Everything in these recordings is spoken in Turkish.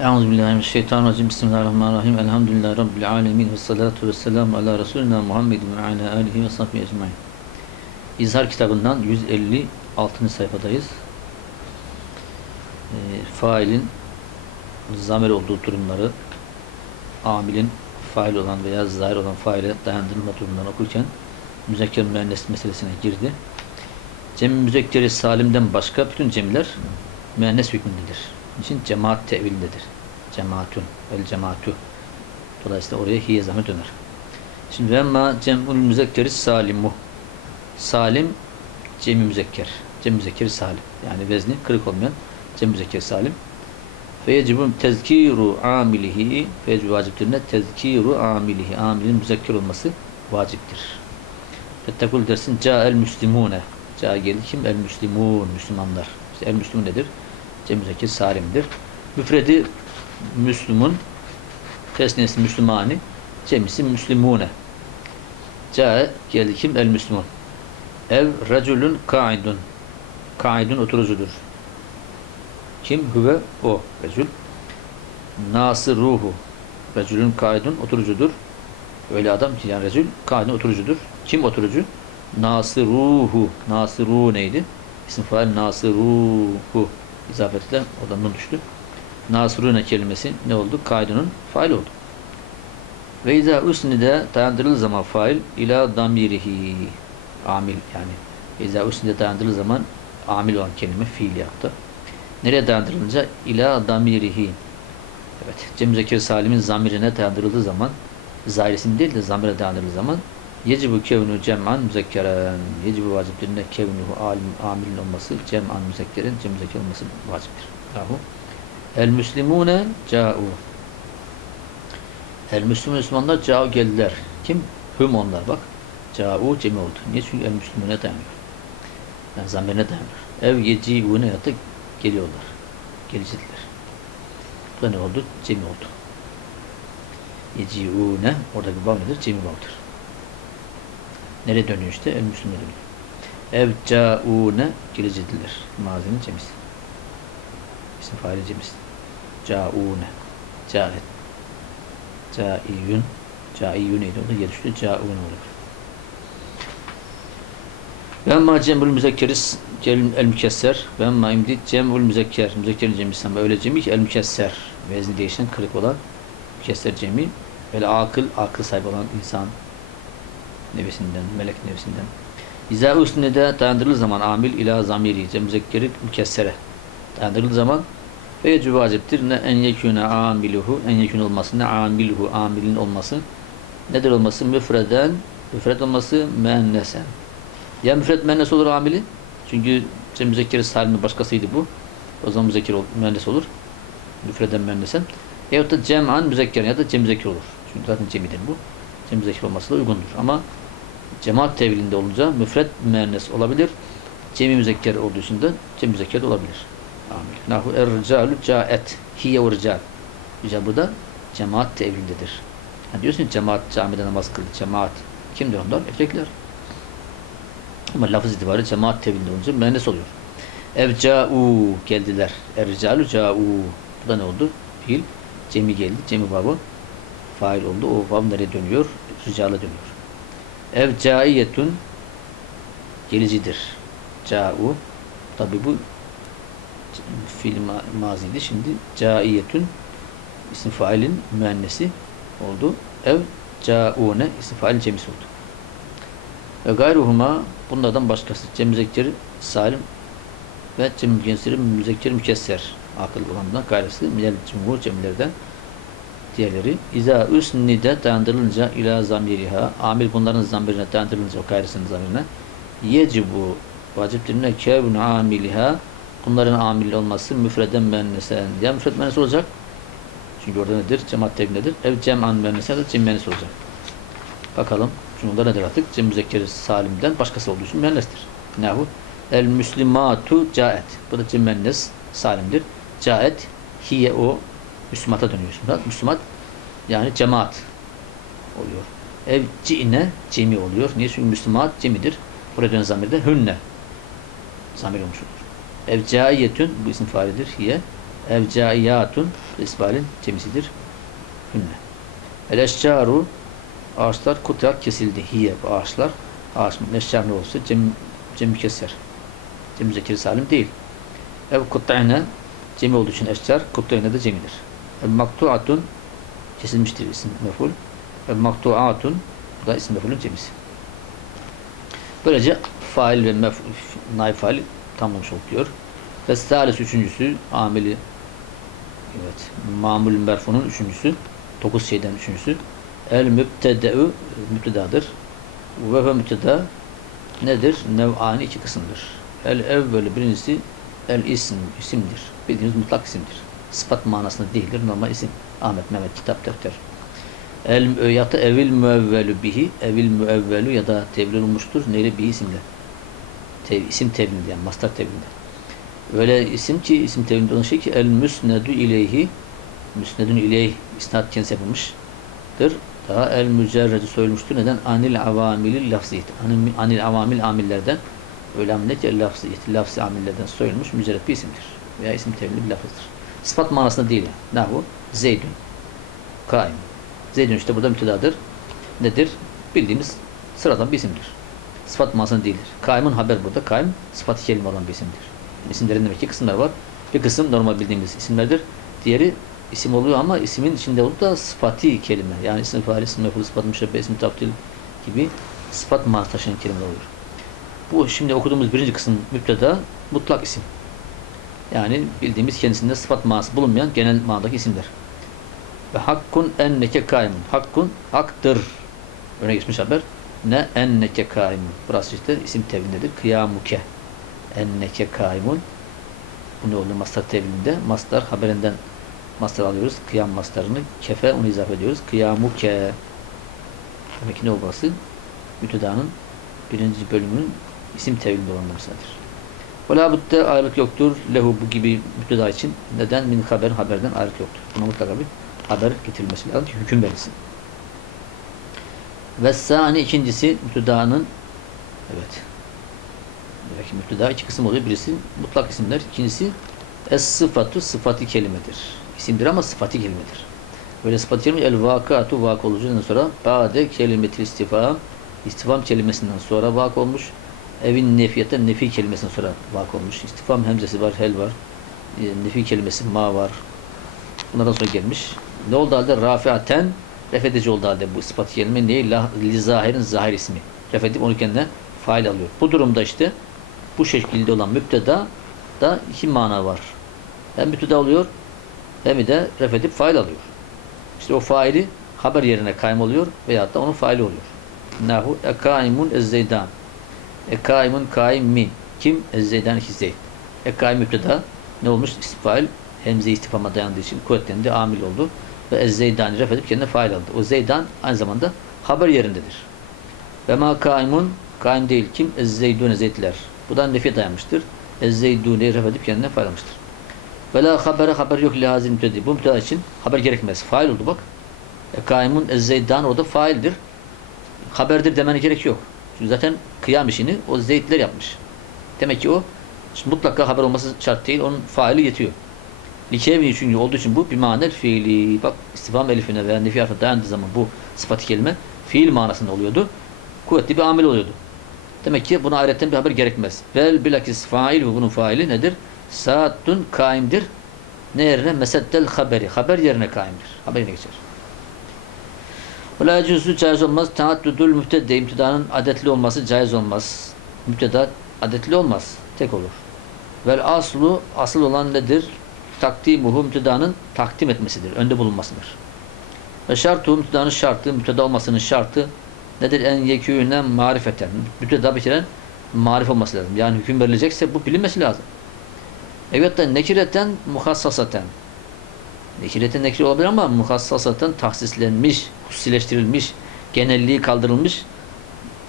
Euzubillahimineşşeytanirracim. Bismillahirrahmanirrahim. Elhamdülillahi Rabbil alemin. Ve salatu ve selamu ala Resulina Muhammedin ve ala alihi ve sahbihi ecmain. İzhar kitabından 156. sayfadayız. E, failin zamir olduğu durumları, amilin fail olan veya zahir olan faile dayandırılma durumlarını okurken müzekker müennes meselesine girdi. Cem müzekkeri salimden başka bütün cemiler müennes hükmündedir. İçin cemaat tevilindedir. Cemaatun, el cemaatu. Dolayısıyla oraya hiye zahmet döner. Şimdi ve ma cem'ul müzekkeri salimu. Salim cem müzekker. Cem müzekkeri salim. Yani vezni kırık olmayan cem müzekkeri salim. Feyecibu tezkiru amilihi feyecibu vaciptir ne? Tezkiru amilihi. Amilin müzekker olması vaciptir. Fettekul dersin ca'el müslimune. Ca geldi kim? El müslimun. Müslümanlar. İşte el müslümun nedir? Cem müzekker salimdir. Müfredi Müslümun tesniyesi Müslümani cemisi Müslümune Cae geldi kim? El Müslüman. Ev reculun kaidun. Kaidun oturucudur. Kim? Hüve o. Recul. Nasiruhu. Reculun kaidun oturucudur. Öyle adam ki yani recul kaidun oturucudur. Kim oturucu? Nasiruhu. Nasiru neydi? İsim fail Nasiruhu. İzafetle oradan nun düştü. Nasrune kelimesi ne oldu? Kaydının fail oldu. Ve izâ usnide dayandırılır zaman fail ila damirihi amil yani izâ usnide dayandırılır zaman amil olan kelime fiil yaptı. Nereye dayandırılınca ila damirihi evet Cem Zekir Salim'in zamirine dayandırıldığı zaman zairesini değil de zamire dayandırıldığı zaman yecibu kevnu cem'an müzekkeren yecibu vaciplerinde kevnuhu alim, amilin olması cem'an müzekkerin cem zekir olması vaciptir. Yahu El Müslimune ca'u. El Müslüm Müslümanlar ca'u geldiler. Kim? Hüm onlar bak. Ca'u cemi oldu. Niye? Çünkü el Müslümune dayanıyor. Yani zamirine dayanıyor. Ev yeci'une ya da geliyorlar. Gelicidiler. Bu ne oldu? Cemi oldu. Yeci'une oradaki bağ nedir? Cemi bağıdır. Nereye dönüyor işte? El Müslüme dönüyor. Ev ca'une gelicidiler. Mazinin cemisi. İsim faili cemisi. Caune. Caet. Caiyun. Caiyun neydi? O da yer düştü. Caun olur. Ve emma cem'ul müzekkeris el mükesser ve emma imdi cem'ul müzekker müzekkerin cemisi ama öyle cemi ki el mükesser vezni değişen kırık olan mükesser cemi böyle akıl akıl sahibi olan insan nefsinden melek nefsinden İza üstüne de dayandırılır zaman amil ila zamiri cem müzekkeri mükessere. Dayandırılır zaman ve yecü vaciptir. Ne en yekûne amiluhu en yekûn olması ne amiluhu amilin olması nedir olması? Müfreden müfred olması müennesen. Ya müfred müennes olur amili? Çünkü müzekkeri salimi başkasıydı bu. O zaman müzekker müennes olur. Müfreden müennesen yahut da cem'an müzekker ya da cem müzekker olur. Çünkü zaten cemidir bu. Cem müzekker olması da uygundur. Ama cemaat tevilinde olunca müfred müennes olabilir cemi müzekker olduğu için de cem müzekker olabilir Amil. Nahu er-ricalu caet. Hiye o rical. Rical burada cemaat tevilindedir. Yani diyorsun cemaat camide namaz kıldı. Cemaat. Kimdir onlar? Erkekler. Ama lafız itibariyle cemaat tevilinde olunca müennes oluyor. Ev ca'u geldiler. Er-ricalu ca'u. Bu da ne oldu? Fiil. Cemi geldi. Cemi babı. Fail oldu. O bab nereye dönüyor? Ricala dönüyor. Ev caiyetun gelicidir. Ca'u. Tabi bu fiil maziydi. Şimdi caiyetün isim failin müennesi oldu. Ev caune isim failin cemisi oldu. Ve gayruhuma bunlardan başkası cem müzekkeri salim ve cem müzekkeri müzekkeri mükesser akıl olanından gayrısı minel cumhur cemlerden diğerleri İza üsnide dayandırılınca ila zamiriha amir bunların zamirine dayandırılınca o gayrısının zamirine yecibu vaciptir ne kevn amiliha bunların amil olması müfreden müennesen. Ya müfred müennes olacak. Çünkü orada nedir? Cemaat tevindedir. Ev cem'an müennesen de cem müennes olacak. Bakalım. Çünkü onda nedir artık? Cem müzekkeri salimden başkası olduğu için müennestir. Nahu el müslimatu caet. Bu da cem müennes salimdir. Caet hiye o Müslümata dönüyor. Müslümat, yani cemaat oluyor. Ev ci'ne cemi oluyor. Niye? Çünkü Müslümat cemidir. Buraya dönen zamirde hünne zamir olmuş olur. Evcaiyetün bu isim faalidir. Hiye. Evcaiyatun İsbalin cemisidir. Hünne. El eşcaru ağaçlar kutrak kesildi. Hiye bu ağaçlar. Ağaç eşcar ne olsa cem, cem keser. Cem zekeri salim değil. Ev kutta'ine cemi olduğu için eşcar, kutta'ine de cemidir. El maktuatun kesilmiştir isim meful. El maktuatun bu da isim mefulün cemisi. Böylece fail ve mef naib fail tamamlamış oluyor. Ve salis üçüncüsü ameli evet mamul merfunun üçüncüsü dokuz şeyden üçüncüsü el mübtede'ü mübtedadır. Ve ve mübteda nedir? Nev'ani iki kısımdır. El evveli birincisi el isim isimdir. Bildiğiniz mutlak isimdir. Sıfat manasında değildir. Normal isim. Ahmet, Mehmet, kitap, defter. El ya evil müevvelü bihi, evil müevvelü ya da tevil olmuştur. Neyle bihi isimle. Tev, isim tevlinde yani mastar tevlinde. Öyle isim ki isim tevlinde olan şey ki el müsnedü ileyhi müsnedün ileyh isnat kendisi yapılmıştır. Daha el mücerredi soyulmuştur. Neden? Anil avamilil lafziyet. Anil, anil avamil amillerden öyle amillet ya lafziyet. Lafzi amillerden soyulmuş mücerred bir isimdir. Veya isim tevlinde bir lafızdır. Sıfat manasında değil. Bu? Zeydün. Kaim. Zeydün işte burada müptedadır. Nedir? Bildiğimiz sıradan bir isimdir. Sıfat manasında değildir. Kaim'in haber burada. Kaim sıfat-ı kelime olan bir isimdir. İsimlerin demek ki kısımlar var. Bir kısım normal bildiğimiz isimlerdir. Diğeri isim oluyor ama ismin içinde olup da sıfati kelime. Yani isim faal, isim meful, sıfat müşebbe, isim taftil gibi sıfat manası taşıyan kelimeler oluyor. Bu şimdi okuduğumuz birinci kısım müpteda mutlak isim. Yani bildiğimiz kendisinde sıfat manası bulunmayan genel manadaki isimler. Ve hakkun enneke kaimun. Hakkun haktır. Öne geçmiş haber. Ne enneke kaimun. Burası işte isim tevhindedir. Kıyamuke. Enneke kaimun. Bu ne oluyor mastar tevhinde? Mastar haberinden mastar alıyoruz. Kıyam mastarını. Kefe onu izafe ediyoruz. Kıyamuke. Demek ki ne olması? Mütedanın birinci bölümünün isim tevhinde olanlamasıdır. Ve la ayrılık yoktur. Lehu bu gibi müpteda için. Neden? Min haber haberden ayrılık yoktur. Buna mutlaka bir haber getirilmesi lazım ki hüküm verilsin. Ve sani ikincisi müptedanın evet belki müpteda iki kısım oluyor. Birisi mutlak isimler. İkincisi es sıfatu sıfatı kelimedir. İsimdir ama sıfatı kelimedir. Böyle sıfatı kelime el vakatu vak olucundan sonra bade kelimetil istifam istifam kelimesinden sonra vak olmuş. Evin nefiyete nefi kelimesinden sonra vak olmuş. İstifam hemzesi var, hel var. E, nefi kelimesi ma var. Bunlardan sonra gelmiş. Ne oldu halde? Rafiaten refedici oldu halde bu sıfat kelime neyi? Li zahirin zahir ismi. Refedip onu kendine fail alıyor. Bu durumda işte bu şekilde olan müpteda da iki mana var. Hem müpteda oluyor hem de refedip fail alıyor. İşte o faili haber yerine kaym oluyor veyahut da onun faili oluyor. Nahu ekaimun ezzeydan. Ekaimun kaim mi. Kim? Ezzeydan iki zeyd. Ekaim müpteda ne olmuş? İstifail hemze istifama dayandığı için kuvvetlendi, amil oldu. Ve ezzeydan ref edip kendine fail aldı. O zeydan aynı zamanda haber yerindedir. Ve ma kaimun kaim değil kim? Ezzeydune zeytler. Bu da nefi dayanmıştır. Ezzeydune ref edip kendine fail almıştır. Ve la habere haber yok lazım müptedi. Bu müpteda için haber gerekmez. Fail oldu bak. E, kaimun ezzeydan orada faildir. Haberdir demene gerek yok. Çünkü zaten kıyam işini o zeytler yapmış. Demek ki o mutlaka haber olması şart değil. Onun faili yetiyor. Likevni çünkü olduğu için bu bir manel fiili. Bak istifam elifine veya nefi harfine dayandığı zaman bu sıfat kelime fiil manasında oluyordu. Kuvvetli bir amel oluyordu. Demek ki buna ayrıca bir haber gerekmez. Vel bilakis fail ve bunun faili nedir? Saattun kaimdir. Ne yerine? Meseddel haberi. Haber yerine kaimdir. Haber yerine geçer. Ve la cüzü caiz olmaz. Taaddudul müftedde imtidanın adetli olması caiz olmaz. Müfteda adetli olmaz. Tek olur. Vel aslu asıl olan nedir? takdimuhu mütedanın takdim etmesidir. Önde bulunmasıdır. Ve şartu mütedanın şartı, müteda olmasının şartı nedir? En yekûne marifeten. Müteda bir kere marif olması lazım. Yani hüküm verilecekse bu bilinmesi lazım. Evet de nekireten muhassasaten. Nekireten nekir olabilir ama muhassasaten tahsislenmiş, hususileştirilmiş, genelliği kaldırılmış,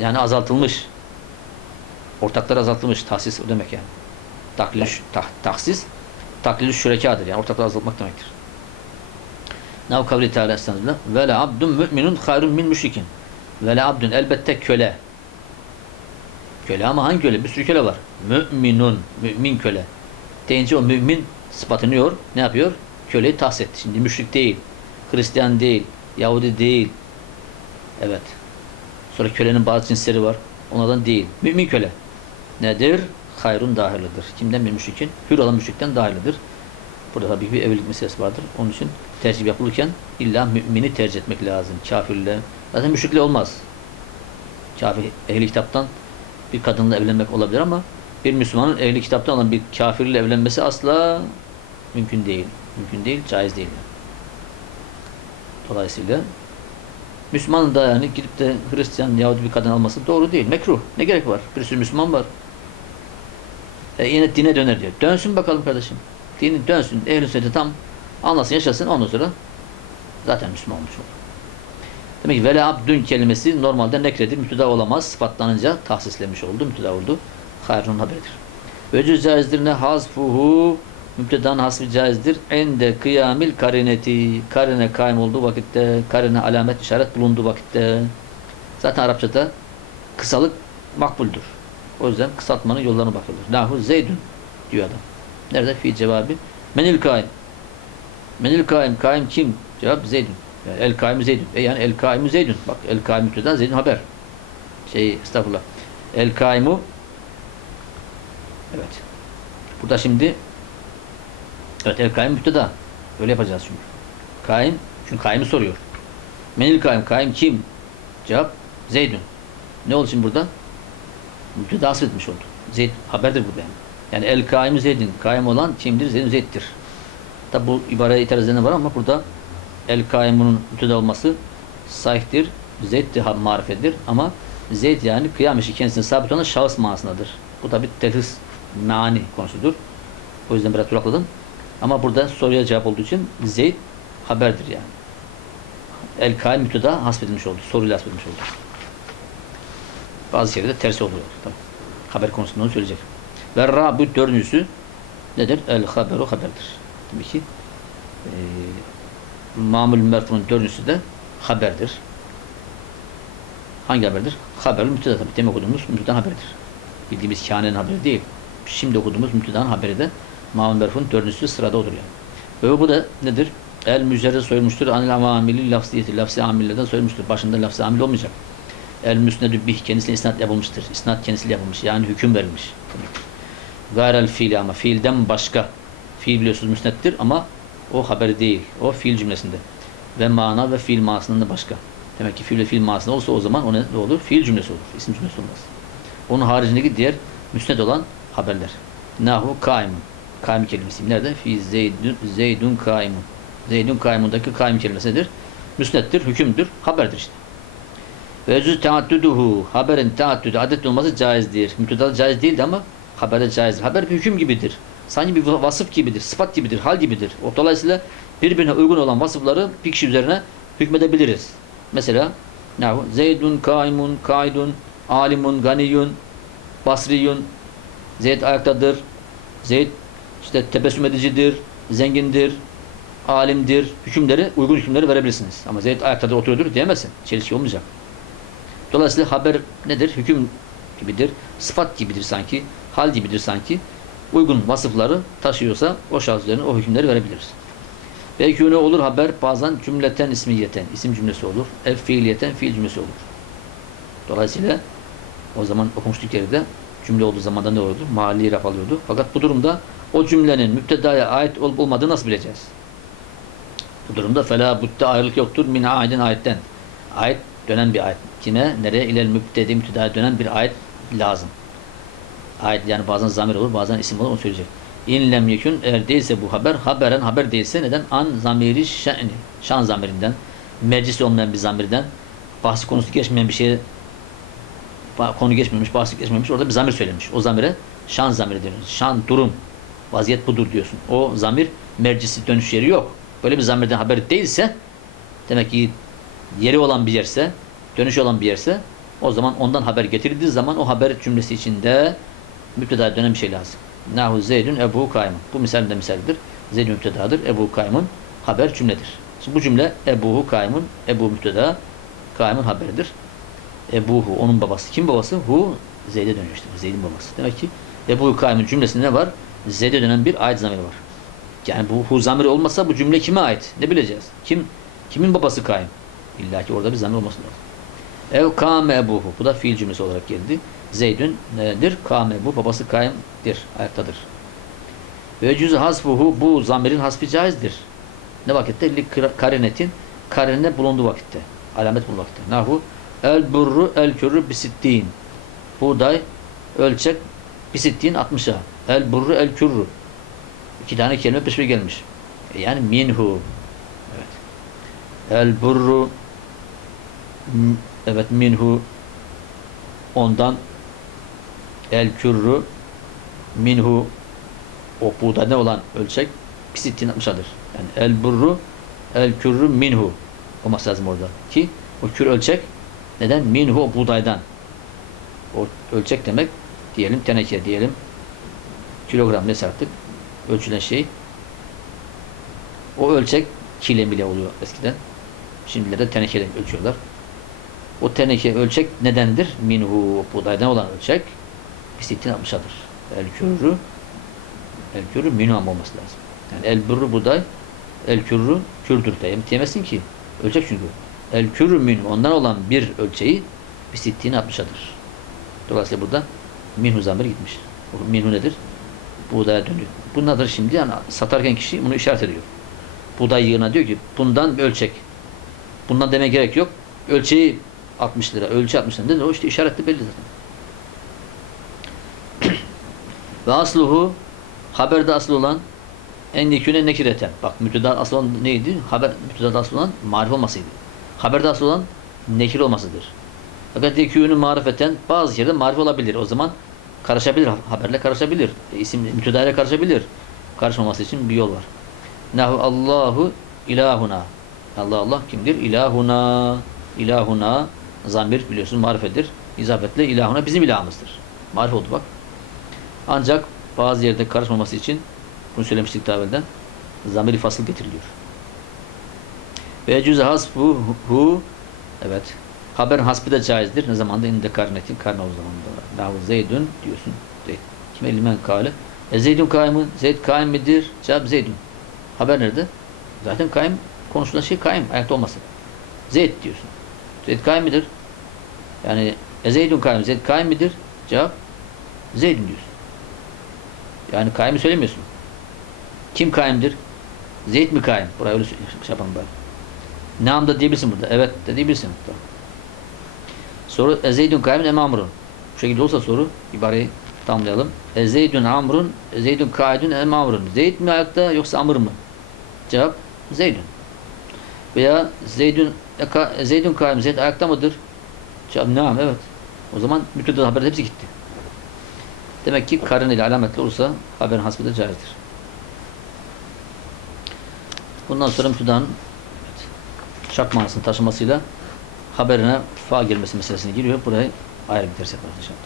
yani azaltılmış. Ortaklar azaltılmış. Tahsis o demek yani. Taklil, tah, tahsis taklid şürekadır. Yani ortaklığı azaltmak demektir. Nav kavli teala estağfirullah. Ve la abdun müminun hayrun min müşrikin. Ve la abdun elbette köle. Köle ama hangi köle? Bir sürü köle var. Müminun. Mümin köle. Deyince o mümin sıfatlanıyor. Ne yapıyor? köleyi tahsis etti. Şimdi müşrik değil, Hristiyan değil, Yahudi değil. Evet. Sonra kölenin bazı cinsleri var. Onlardan değil. Mümin köle. Nedir? Hayrun dahilidir. Kimden bir müşrikin? Hür olan müşrikten dahilidir. Burada tabii bir evlilik meselesi vardır. Onun için tercih yapılırken illa mümini tercih etmek lazım. Kafirle. Zaten müşrikle olmaz. Kafir ehli kitaptan bir kadınla evlenmek olabilir ama bir Müslümanın ehli kitaptan olan bir kafirle evlenmesi asla mümkün değil. Mümkün değil, caiz değil. yani. Dolayısıyla Müslümanın da yani gidip de Hristiyan Yahudi bir kadın alması doğru değil. Mekruh. Ne gerek var? Bir sürü Müslüman var. E yine dine döner diyor. Dönsün bakalım kardeşim. Dini dönsün. Ehl-i tam anlasın, yaşasın. Ondan sonra zaten Müslüman olmuş olur. Demek ki vela abdün kelimesi normalde nekredir. Müpteda olamaz. Sıfatlanınca tahsislemiş oldu. Müpteda oldu. Hayrun haberidir. Ve cüz caizdir ne hazfuhu müptedanın hasfı caizdir. Ende kıyamil karineti. Karine kaim olduğu vakitte, karine alamet işaret bulunduğu vakitte. Zaten Arapçada kısalık makbuldür. O yüzden kısaltmanın yollarına bakılır. Nahu zeydün diyor adam. Nerede? Fi cevabı. Menil kaim. Menil kaim. Kaim kim? Cevap zeydün. Yani el kaimu zeydün. E yani el kaimu zeydün. Bak el kaimu müpteda zeydün haber. Şey estağfurullah. El kaimu Evet. Burada şimdi Evet el kaim müpteda. Öyle yapacağız çünkü. Kaim çünkü kaimi soruyor. Menil kaim. Kaim kim? Cevap Zeydün. Ne oldu şimdi burada? Müpteda asretmiş oldu. Zeyd haberdir burada yani. Yani el kaim Zeydin. Kaim olan kimdir? Zeydin Zeyd'dir. Tabi bu ibareye itiraz var ama burada el kaimunun müpteda olması sahihtir. Zeyd de marifedir ama Zeyd yani kıyam işi kendisine sabit olan şahıs manasındadır. Bu da bir telhis meani konusudur. O yüzden biraz durakladım. Ama burada soruya cevap olduğu için Zeyd haberdir yani. El kaim müpteda hasbedilmiş oldu. Soruyla hasbedilmiş oldu. Bazı şeylerde tersi oluyor. Tamam. Haber konusunda onu söyleyecek. Ve rabü dördüncüsü nedir? El haberu haberdir. Demek ki e, mamul merfunun dördüncüsü de haberdir. Hangi haberdir? Haberül müpteda tabi. Demek okuduğumuz müptedanın haberidir. Bildiğimiz kânenin haberi değil. Şimdi okuduğumuz müptedanın haberi de mamul merfunun dördüncüsü sırada olur yani. Ve bu da nedir? El mücerred soyulmuştur. Anil amamili lafziyeti. Lafzi amillerden soyulmuştur. Başında lafzi amil olmayacak. El müsnedü bih. Kendisine isnat yapılmıştır. İsnat kendisiyle yapılmış. Yani hüküm verilmiş. Gayrel fiili ama fiilden başka. Fiil biliyorsunuz müsnettir ama o haberi değil. O fiil cümlesinde. Ve mana ve fiil manasından da başka. Demek ki fiil ve fiil manasında olsa o zaman o ne olur? Fiil cümlesi olur. İsim cümlesi olmaz. Onun haricindeki diğer müsned olan haberler. Nahu kaimun. Kaim kelimesi. Nerede? Fi zeydun, zeydun kaimun. Zeydun kaimundaki kaim kelimesi nedir? Müsnettir, hükümdür, haberdir işte. Ve cüz teaddüduhu. Haberin teaddüdü, adet olması caizdir. Müpteda caiz değildi ama haberde caizdir. Haber bir hüküm gibidir. Sanki bir vasıf gibidir, sıfat gibidir, hal gibidir. O dolayısıyla birbirine uygun olan vasıfları bir kişi üzerine hükmedebiliriz. Mesela ne bu? Zeydun kaimun, kaidun, alimun, ganiyun, basriyun. Zeyd ayaktadır. Zeyd işte tebessüm edicidir, zengindir, alimdir. Hükümleri, uygun hükümleri verebilirsiniz. Ama Zeyd ayaktadır, oturuyordur diyemezsin. Çelişki olmayacak. Dolayısıyla haber nedir? Hüküm gibidir. Sıfat gibidir sanki. Hal gibidir sanki. Uygun vasıfları taşıyorsa o şahıs üzerine o hükümleri verebiliriz. Belki ne olur haber bazen cümleten ismiyeten, isim cümlesi olur. Ev fiiliyeten fiil cümlesi olur. Dolayısıyla o zaman okumuştuk yerde cümle olduğu zamanda ne olurdu? Mali raf alıyordu. Fakat bu durumda o cümlenin müptedaya ait olup olmadığını nasıl bileceğiz? Bu durumda fela butte ayrılık yoktur min aidin ayetten. Ayet dönen bir ayet. Kime? Nereye? İlel müptedi müptedaya dönen bir ayet lazım. Ayet yani bazen zamir olur, bazen isim olur onu söyleyecek. İn lem yekün eğer değilse bu haber, haberen haber değilse neden? An zamiri şe'ni. Şan zamirinden, meclis olmayan bir zamirden, bahsi konusu geçmeyen bir şeye konu geçmemiş, bahsi geçmemiş, orada bir zamir söylemiş. O zamire şan zamiri deniyoruz. Şan, durum, vaziyet budur diyorsun. O zamir mercisi dönüş yeri yok. Böyle bir zamirden haber değilse demek ki yeri olan bir yerse, dönüş olan bir yerse o zaman ondan haber getirildiği zaman o haber cümlesi içinde müptedaya dönen bir şey lazım. Nahu Zeydün Ebu Kaymun. Bu misal de misaldir. Zeyd müptedadır. Ebu Kaymun haber cümledir. Şimdi bu cümle Ebuhu Kaymun, Ebu müpteda, Kaymun haberidir. Ebuhu onun babası. Kim babası? Hu Zeyd'e dönüyor. Zeyd'in babası. Demek ki Ebu Kaymun cümlesinde ne var? Zeyd'e dönen bir ayet zamiri var. Yani bu hu zamiri olmasa bu cümle kime ait? Ne bileceğiz? Kim kimin babası kaim? İlla ki orada bir zamir olması lazım. Ev kâme ebuhu. Bu da fiil cümlesi olarak geldi. Zeydün nedir? Kâme ebu. Babası kaimdir. Ayaktadır. Ve cüz hasfuhu. Bu zamirin hasfi caizdir. Ne vakitte? Li karinetin. Karine bulunduğu vakitte. Alamet bulunduğu vakitte. Nahu. El burru el kürrü bisittin. Buğday ölçek bisittin 60'a. El burru el kürrü. İki tane kelime peşine gelmiş. E Yani minhu. Evet. El burru evet minhu ondan el kürrü minhu o buğda ne olan ölçek pisittin 60'adır. Yani el burru el kürrü minhu olması lazım orada. Ki o kür ölçek neden? Minhu o buğdaydan. O ölçek demek diyelim teneke diyelim kilogram neyse artık ölçülen şey o ölçek kile bile oluyor eskiden. Şimdilerde tenekeyle ölçüyorlar. O teneke ölçek nedendir? Minhu buğdaydan olan ölçek pisittin 60'adır. El kürrü el kürrü minhu olması lazım. Yani el burru buğday el kürrü kürdür diyem. Diyemezsin ki. Ölçek çünkü. El kürrü minhu ondan olan bir ölçeği pisittin 60'adır. Dolayısıyla burada minhu zamiri gitmiş. Minhu nedir? Buğdaya dönüyor. Bunlardır şimdi yani satarken kişi bunu işaret ediyor. Buğday yığına diyor ki bundan ölçek. Bundan demeye gerek yok. Ölçeği 60 lira. Ölçü 60 lira. Nedir? O işte işaretli belli zaten. Ve asluhu haberde aslı olan en yeküne nekireten. Bak mütedar aslı olan neydi? Haber mütedar aslı olan marif olmasıydı. Haberde aslı olan nekir olmasıdır. Fakat yekûnü marifeten bazı yerde marif olabilir. O zaman karışabilir. Haberle karışabilir. İsim mütedayla karışabilir. Karışmaması için bir yol var. Nahu Allahu ilahuna. Allah Allah kimdir? İlahuna. İlahuna zamir biliyorsun marifedir. İzafetle ilahuna bizim ilahımızdır. Marif oldu bak. Ancak bazı yerde karışmaması için bunu söylemiştik daha evvelden. Zamiri fasıl getiriliyor. Ve cüze hasbu hu evet haber hasbi de caizdir. Ne zamanda inde karnetin karne o zamanda. Lahu zeydün diyorsun. Zeyd. Kime limen kâle. E zeydün kaimun. Zeyd kaim midir? Cevap zeydün. Haber nerede? Zaten kaim konuşulan şey kaim. Ayakta olması. Zeyd diyorsun. Zeyd kaim midir? Yani e zeydün kaim. Zeyd kaim midir? Cevap zeydün diyorsun. Yani kaimi söylemiyorsun. Kim kaimdir? Zeyd mi kaim? Buraya öyle şey yapalım bari. Namda diyebilirsin burada. Evet de diyebilirsin. Tamam. Soru Ezeydün kaimin em amrun. Bu şekilde olsa soru ibareyi tamamlayalım. Ezeydün amrun, Ezeydün kaidün em amrun. Zeyd mi ayakta yoksa amr mı? Cevap Zeydün. Veya Zeydün e, Zeydün kaim, Zeyd ayakta mıdır? Cevap naam evet. O zaman mütedad haber hepsi gitti. Demek ki karın ile alametli olursa haberin hasbi de caizdir. Bundan sonra mütedanın evet, şart manasını taşımasıyla haberine fa gelmesi meselesine giriyor. Buraya ayrı bir ders yaparız inşallah.